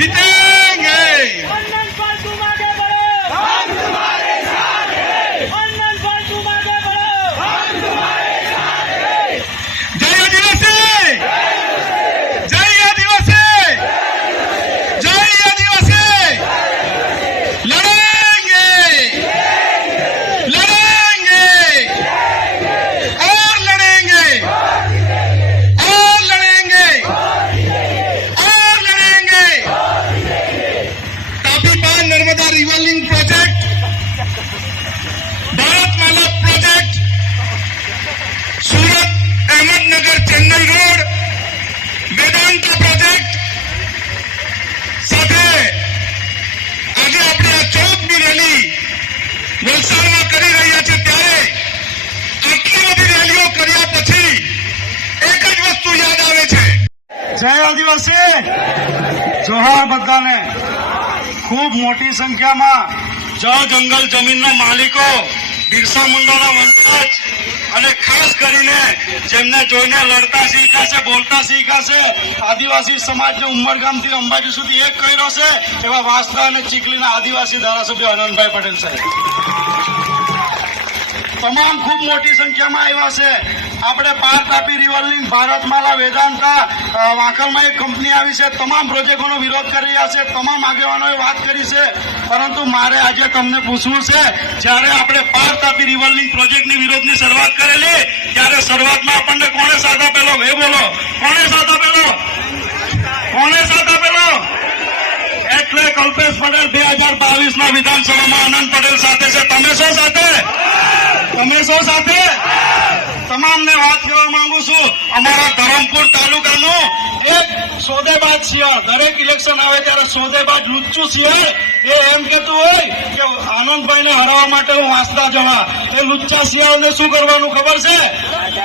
জিতে જય આદિવાસી જોહાર બધાને. ખૂબ મોટી સંખ્યામાં જળ જંગલ જમીનના માલિકો, બિરસા મુંડાના વંશજ અને ખાસ કરીને જેમને જોઈને લડતા શીખાશે, બોલતા શીખાશે, આદિવાસી સમાજને ઉમરગામથી અંબાજી સુધી એક કર્યો છે એવા વાંસદા અને ચીખલીના આદિવાસી ધારાસભ્ય આનંદભાઈ પટેલ સાહેબ. તમામ ખૂબ મોટી સંખ્યામાં આવ્યા છે. આપણે પાર તાપી રિવર લિંક ભારતમાલા વેદાંતા વાંકલમાં એક કંપની આવી છે. તમામ પ્રોજેક્ટોનો વિરોધ કરી રહ્યા છે. તમામ આગેવાનોએ વાત કરી છે. પરંતુ મારે આજે તમને પૂછવું છે, જ્યારે આપણે પાર તાપી રિવર લિંક પ્રોજેક્ટની વિરોધની શરૂઆત કરેલી, ત્યારે શરૂઆતમાં આપણને કોણે સાથ આપેલો? એ બોલો. કોણે સાથ આપેલો કોણે સાથ આપેલો એટલે કલ્પેશ પટેલ બે હજાર બાવીસ ના વિધાનસભામાં આનંદ પટેલ સાથે છે. તમે શું સાથે? તમે શું સાથે? તમામને વાત કરવા માંગુ છું. અમારા ધરમપુર તાલુકાનું એક સોદેબાજ શિયાળ. દરેક ઇલેક્શન આવે ત્યારે સોદેબાજ લુચ્ચું શિયાળ. એ એમ કેતું હોય કે આનંદભાઈને હરાવવા માટે હું વાંસદા જવા. એ લુચ્ચા શિયાળને શું કરવાનું ખબર છે?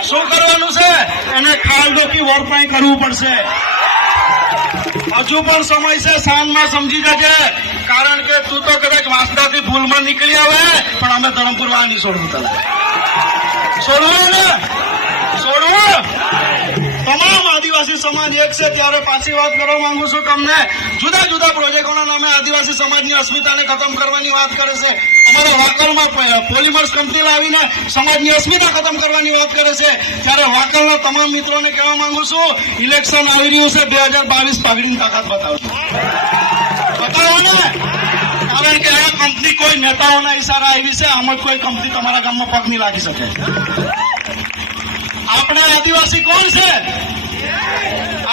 શું કરવાનું છે? એને ખાલ ડોકી વરપાઈ કરવું પડશે. હજુ પણ સમય છે, સાંજમાં સમજી જજે. કારણ કે તું તો કદાચ વાંસદાથી ભૂલમાં નીકળી આવે, પણ અમે ધરમપુર વાહ નહીં છોડવું તને. છોડવું ને છે ત્યારે પાછી વાત કરવા માંગુ છું તમને. જુદા જુદા પ્રોજેક્ટોના નામે આદિવાસી સમાજની અસ્મિતાને ખતમ કરવાની વાત કરે છે. અમારા વાકલમાં પોલિમર્સ કંપની લાવીને સમાજની અસ્મિતા ખતમ કરવાની વાત કરે છે. ત્યારે વાકલના તમામ મિત્રોને કહેવા માંગુ છું, ઇલેક્શન આવી રહ્યું છે, બે હજાર બાવીસ પાઘડીની તાકાત બતાવજો બતાવો. ને કારણ કે આ કંપની કોઈ નેતાઓના ઈશારા આવી છે, આમાં કોઈ કંપની તમારા ગામમાં પગ નહીં લાગી શકે. આપણે આદિવાસી કોણ છે?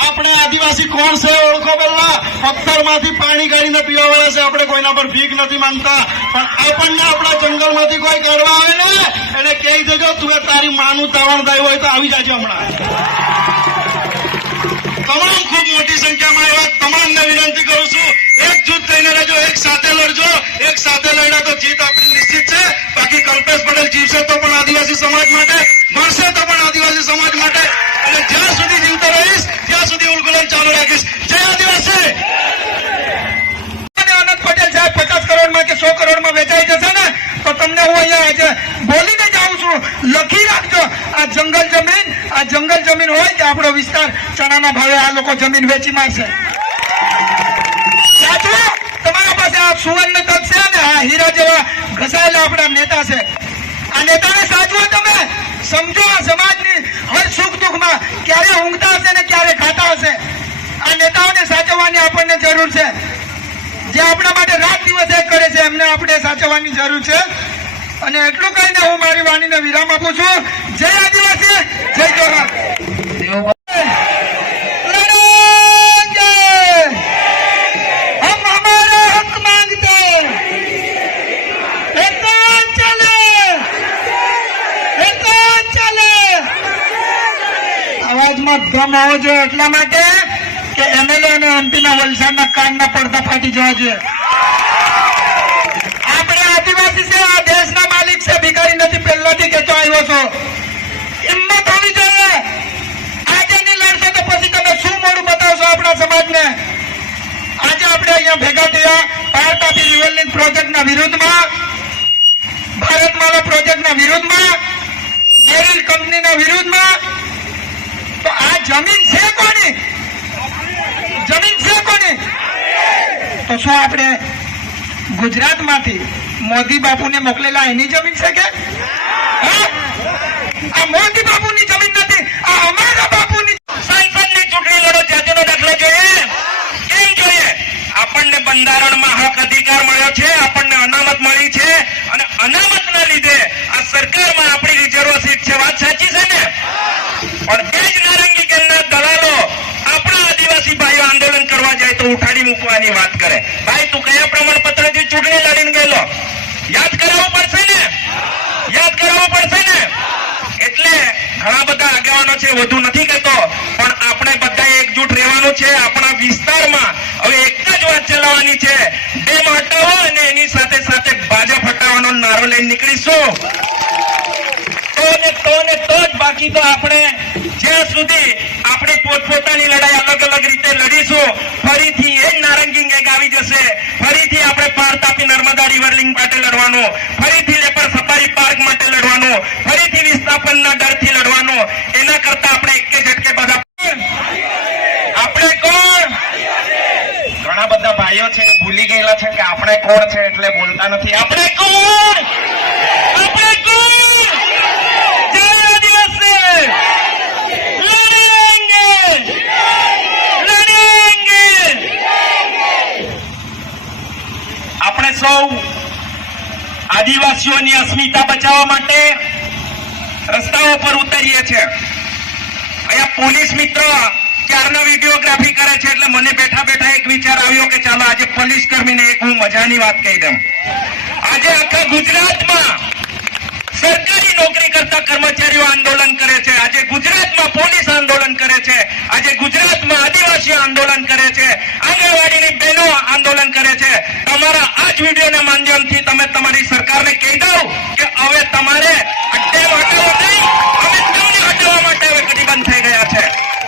આપણે આદિવાસી કોણ છે ઓળખો પેલા પથ્થરમાંથી પાણી કાઢીને પીવા વાળા છે. આપણે કોઈના પર ભીખ નથી માંગતા. પણ આપણને આપણા જંગલમાંથી કોઈ કાઢવા આવે ને, એને કહી દેજો, તું તારી માનું તાવણ થાય હોય તો આવી જાજો હમણાં. તમામ ખૂબ મોટી સંખ્યામાં એવા તમામને વિનંતી કરું છું એકજૂથ થઈને રહેજો, એક સાથે લડજો. એક સાથે લડ્યા તો જીત આપણી નિશ્ચિત છે. બાકી કલ્પેશ પટેલ જીવશે તો પણ આદિવાસી સમાજ માટે મરશે તો પણ આદિવાસી સમાજ માટે. અને જ્યાં સુધી જીવતો રહીશ, ત્યાં સુધી ઉલગુલન ચાલુ રાખીશ. જય આદિવાસી! આનંદ પટેલ સાહેબ વેચાઈ જશે ને, તો તમને હું અહીંયા આજે બોલીને જાઉં છું. લખી રાખજો. આ જંગલ જમીન, આ જંગલ જમીન હોય કે આપણો વિસ્તાર, ચણાના ભાવે આ લોકો જમીન વેચી મારશે. સાચું તમારા પાસે આ સુવર્ણ તક છે ને આ હીરા જેવા ઘસાયેલા આપણા નેતા છે. આ નેતાને સાચવો તમે. સમજો સમાજની હર સુખ દુઃખમાં ક્યારે ઊંઘતા હશે ને ક્યારે ખાતા હશે. આ નેતાઓને સાચવવાની આપણને જરૂર છે. જે આપણા માટે રાત દિવસ એક કરે છે, એમને આપણે સાચવવાની જરૂર છે. અને એટલું કહીને હું મારી વાણીને વિરામ આપું છું. જય આદિવાસી, જય જોહાર અવાજમાં દમ આવવો જોઈએ એટલા માટે કે એમએલએ અને એમપીના વલસાડના કાનના પડદા ફાટી જવા જોઈએ. આપણે આદિવાસી છે, આ દેશના માલિક છે, ભિખારી નથી, પહેલાથી કહેતો આવ્યો છો. હિંમત હોવી જોઈએ. આજે નહીં લડશો તો પછી તમે શું મોડું બતાવશો આપણા સમાજને? આજે આપણે અહીંયા ભેગા થયા પાર તાપી રિવર લિંક પ્રોજેક્ટના વિરુદ્ધમાં ભારતમાલા પ્રોજેક્ટના વિરુદ્ધમાં ડેરીલ કંપનીના વિરુદ્ધમાં જમીન છે કોની? જમીન છે કોની? તો શું આપણે ગુજરાતમાંથી મોદી બાપુને મોકલેલા એની જમીન છે કે? આ મોદી બાપુની જમીન નથી આ અમારા બાપુની સંસદની ચૂંટણી લડો જાતિનો દાખલો જોઈએ કેમ જોઈએ આપણને બંધારણમાં હક અધિકાર મળ્યો છે આપણને અનામત મળી છે અને અનામતના લીધે આ સરકારમાં આપણી રિઝર્વ સીટ છે વાત સાચી છે ને પણ બે જ નારંગી કેમના દલાલો આપણા આદિવાસી ભાઈઓ આંદોલન કરવા જાય તો ઉઠાડી મૂકવાની વાત કરે. ભાઈ, તું કયા પ્રમાણપત્રથી ચૂંટણી લડીને ગયેલો? યાદ કરાવવું પડશે ને? યાદ કરાવવું પડશે ને? એટલે ઘણા બધા આગેવાનો છે, વધુ નથી કહેતો, પણ આપણે બધા એકજૂટ રહેવાનું છે. આપણા વિસ્તારમાં હવે એક જ વાત ચલાવવાની છે. ડેમ હટાવો અને એની સાથે સાથે ભાજપ હટાવવાનો નારો લઈને નીકળીશું. ને તો ને તો જ બાકી તો આપણે જ્યાં સુધી આપણે પોતપોતાની લડાઈ અલગ અલગ રીતે લડીશું, ફરીથી એ નારંગી ગેંગ આવી જશે. ફરીથી આપણે પાર તાપી નર્મદા રિવરલિંગ માટે લડવાનું. ફરીથી લેપર સફારી પાર્ક માટે લડવાનું. ફરીથી વિસ્થાપનના ડરથી લડવાનું. એના કરતા આપણે એક ઝટકે બધા આપણે કોણ? ઘણા બધા ભાઈઓ છે, ભૂલી ગયેલા છે કે આપણે કોણ છે એટલે બોલતા નથી. આપણે કોણ આપણે કોણ જય આદિવાસી લડેંગે લડેંગે આપણે સૌ આદિવાસીઓની અસ્મિતા બચાવવા માટે રસ્તાઓ પર ઉતરીએ છીએ અહીંયા પોલીસ મિત્ર ક્યારના વિડીયોગ્રાફી કરે છે એટલે મને બેઠા બેઠા એક વિચાર આવ્યો કે ચાલો આજે પોલીસ કર્મીને એક હું મજાની વાત કહી દઉં. આજે આખા ગુજરાતમાં સરકારી નોકરી કરતા કર્મચારીઓ આંદોલન કરે છે. આજે ગુજરાતમાં પોલીસ આંદોલન કરે છે. આજે ગુજરાતમાં આદિવાસીઓ આંદોલન કરે છે. આંગણવાડીની બહેનો આંદોલન કરે છે. તમારા જ વિડીયોના માધ્યમથી તમે તમારી સરકારને કહી દો કે હવે તમારે